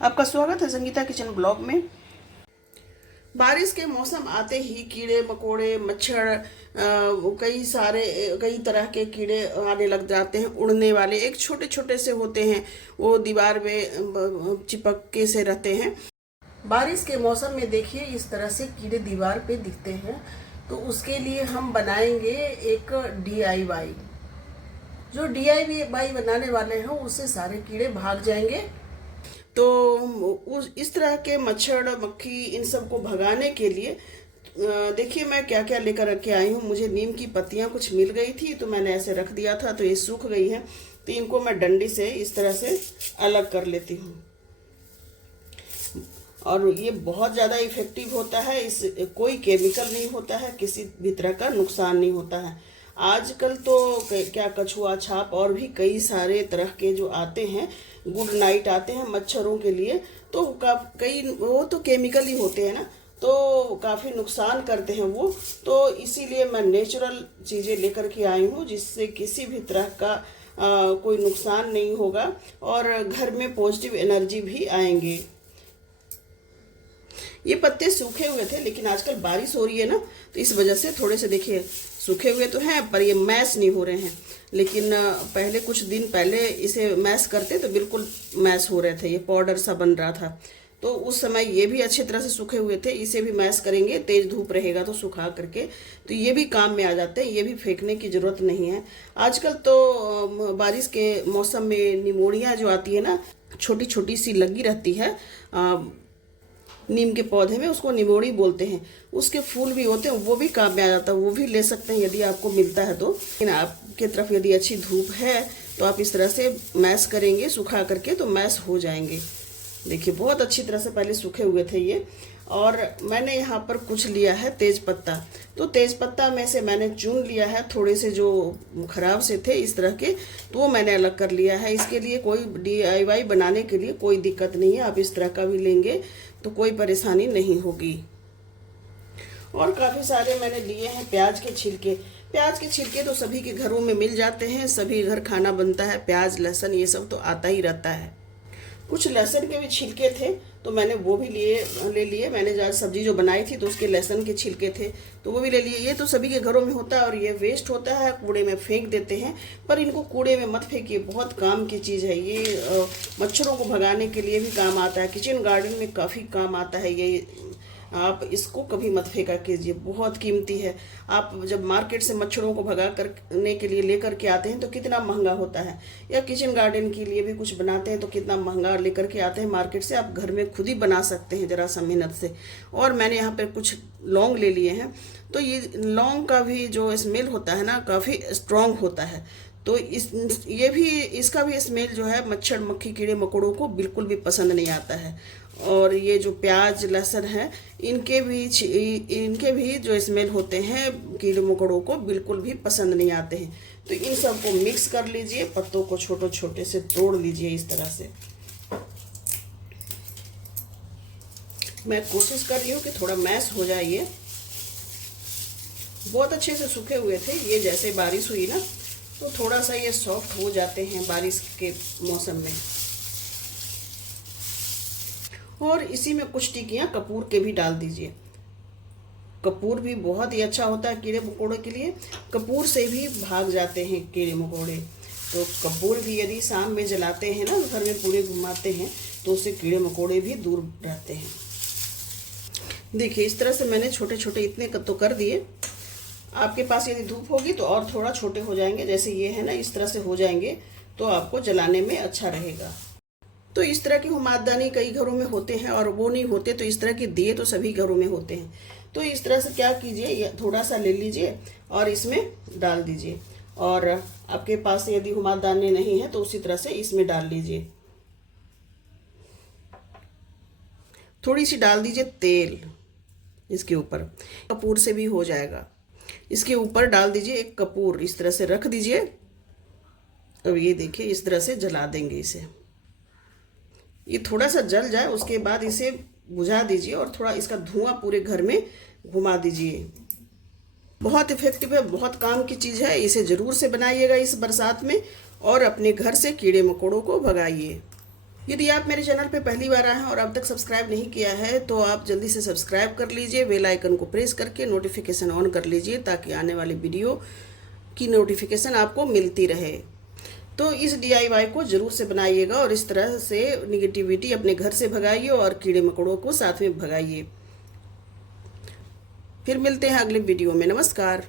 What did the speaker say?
आपका स्वागत है संगीता किचन ब्लॉग में। बारिश के मौसम आते ही कीड़े मकोड़े मच्छर कई तरह के कीड़े आने लग जाते हैं। उड़ने वाले एक छोटे छोटे से होते हैं, वो दीवार में चिपक के से रहते हैं। बारिश के मौसम में देखिए इस तरह से कीड़े दीवार पे दिखते हैं। तो उसके लिए हम बनाएंगे एक DIY। जो DIY बनाने वाले हैं उससे सारे कीड़े भाग जाएंगे। तो इस तरह के मच्छर मक्खी इन सब को भगाने के लिए देखिए मैं क्या क्या लेकर के आई हूँ। मुझे नीम की पत्तियाँ कुछ मिल गई थी तो मैंने ऐसे रख दिया था, तो ये सूख गई है। तो इनको मैं डंडी से इस तरह से अलग कर लेती हूँ। और ये बहुत ज़्यादा इफ़ेक्टिव होता है, इस कोई केमिकल नहीं होता है, किसी भी तरह का नुकसान नहीं होता है। आजकल तो क्या कछुआ छाप और भी कई सारे तरह के जो आते हैं, गुड नाइट आते हैं मच्छरों के लिए, तो कई वो तो केमिकल ही होते हैं ना, तो काफ़ी नुकसान करते हैं वो। तो इसीलिए मैं नेचुरल चीज़ें लेकर के आई हूँ जिससे किसी भी तरह का कोई नुकसान नहीं होगा और घर में पॉजिटिव एनर्जी भी आएंगे। ये पत्ते सूखे हुए थे लेकिन आजकल बारिश हो रही है ना, तो इस वजह से थोड़े से देखिए सूखे हुए तो हैं पर ये मैश नहीं हो रहे हैं। लेकिन पहले कुछ दिन पहले इसे मैश करते तो बिल्कुल मैश हो रहे थे, ये पाउडर सा बन रहा था। तो उस समय ये भी अच्छी तरह से सूखे हुए थे। इसे भी मैश करेंगे, तेज धूप रहेगा तो सुखा करके तो ये भी काम में आ जाते हैं, ये भी फेंकने की ज़रूरत नहीं है। आजकल तो बारिश के मौसम में निमोनिया जो आती है ना, छोटी छोटी सी लगी रहती है नीम के पौधे में, उसको निमोड़ी बोलते हैं। उसके फूल भी होते हैं, वो भी काम में आ जाता है, वो भी ले सकते हैं यदि आपको मिलता है तो। लेकिन आपके तरफ यदि अच्छी धूप है तो आप इस तरह से मैश करेंगे, सुखा करके तो मैश हो जाएंगे। देखिए बहुत अच्छी तरह से पहले सूखे हुए थे ये। और मैंने यहाँ पर कुछ लिया है तेज पत्ता। तो तेज पत्ता में से मैंने चुन लिया है थोड़े से जो खराब से थे इस तरह के, तो वो मैंने अलग कर लिया है। इसके लिए कोई DIY बनाने के लिए कोई दिक्कत नहीं है, आप इस तरह का भी लेंगे तो कोई परेशानी नहीं होगी। और काफ़ी सारे मैंने लिए हैं प्याज के छिलके। प्याज के छिलके तो सभी के घरों में मिल जाते हैं, सभी घर खाना बनता है, प्याज लहसुन ये सब तो आता ही रहता है। कुछ लहसुन के भी छिलके थे तो मैंने वो भी ले लिए। मैंने ज़्यादा सब्जी जो बनाई थी तो उसके लहसुन के छिलके थे तो वो भी ले लिए। ये तो सभी के घरों में होता है और ये वेस्ट होता है, कूड़े में फेंक देते हैं, पर इनको कूड़े में मत फेंकिए, बहुत काम की चीज़ है ये। मच्छरों को भगाने के लिए भी काम आता है, किचन गार्डन में काफ़ी काम आता है ये। आप इसको कभी मत फेंका कीजिए, बहुत कीमती है। आप जब मार्केट से मच्छरों को भगा करने के लिए लेकर के आते हैं तो कितना महंगा होता है, या किचन गार्डन के लिए भी कुछ बनाते हैं तो कितना महंगा लेकर के आते हैं मार्केट से। आप घर में खुद ही बना सकते हैं ज़रा सा मेहनत से। और मैंने यहाँ पर कुछ लौंग ले लिए हैं, तो ये लौंग का भी जो स्मेल होता है ना काफ़ी स्ट्रॉन्ग होता है। तो इसका भी स्मेल जो है मच्छर मक्खी कीड़े मकोड़ों को बिल्कुल भी पसंद नहीं आता है। और ये जो प्याज लहसुन है इनके भी जो स्मेल होते हैं कीड़े मकोड़ों को बिल्कुल भी पसंद नहीं आते हैं। तो इन सबको मिक्स कर लीजिए, पत्तों को छोटे छोटे से तोड़ लीजिए इस तरह से। मैं कोशिश कर रही हूँ कि थोड़ा मैश हो जाए। ये बहुत अच्छे से सूखे हुए थे, ये जैसे बारिश हुई ना तो थोड़ा सा ये सॉफ्ट हो जाते हैं बारिश के मौसम में। और इसी में कुछ टिकियाँ कपूर के भी डाल दीजिए। कपूर भी बहुत ही अच्छा होता है कीड़े मकोड़े के लिए, कपूर से भी भाग जाते हैं कीड़े मकोड़े। तो कपूर भी यदि शाम में जलाते हैं ना, घर में पूरे घुमाते हैं, तो उससे कीड़े मकोड़े भी दूर रहते हैं। देखिए इस तरह से मैंने छोटे छोटे इतने तो कर दिए। आपके पास यदि धूप होगी तो और थोड़ा छोटे हो जाएंगे, जैसे ये है ना इस तरह से हो जाएंगे तो आपको जलाने में अच्छा रहेगा। तो इस तरह की हुमाददानी कई घरों में होते हैं और वो नहीं होते तो इस तरह के दिए तो सभी घरों में होते हैं। तो इस तरह से क्या कीजिए, थोड़ा सा ले लीजिए और इसमें डाल दीजिए। और आपके पास यदि हुमाददानी नहीं है तो उसी तरह से इसमें डाल लीजिए। थोड़ी सी डाल दीजिए तेल इसके ऊपर, कपूर से भी हो जाएगा। इसके ऊपर डाल दीजिए एक कपूर, इस तरह से रख दीजिए। अब ये देखिए इस तरह से जला देंगे इसे। ये थोड़ा सा जल जाए उसके बाद इसे बुझा दीजिए और थोड़ा इसका धुआं पूरे घर में घुमा दीजिए। बहुत इफेक्टिव है, बहुत काम की चीज़ है, इसे ज़रूर से बनाइएगा इस बरसात में और अपने घर से कीड़े मकोड़ों को भगाइए। यदि आप मेरे चैनल पे पहली बार आए हैं और अब तक सब्सक्राइब नहीं किया है तो आप जल्दी से सब्सक्राइब कर लीजिए, बेल आइकन को प्रेस करके नोटिफिकेशन ऑन कर लीजिए ताकि आने वाली वीडियो की नोटिफिकेशन आपको मिलती रहे। तो इस DIY को ज़रूर से बनाइएगा और इस तरह से निगेटिविटी अपने घर से भगाइए और कीड़े मकोड़ों को साथ में भगाइए। फिर मिलते हैं अगले वीडियो में। नमस्कार।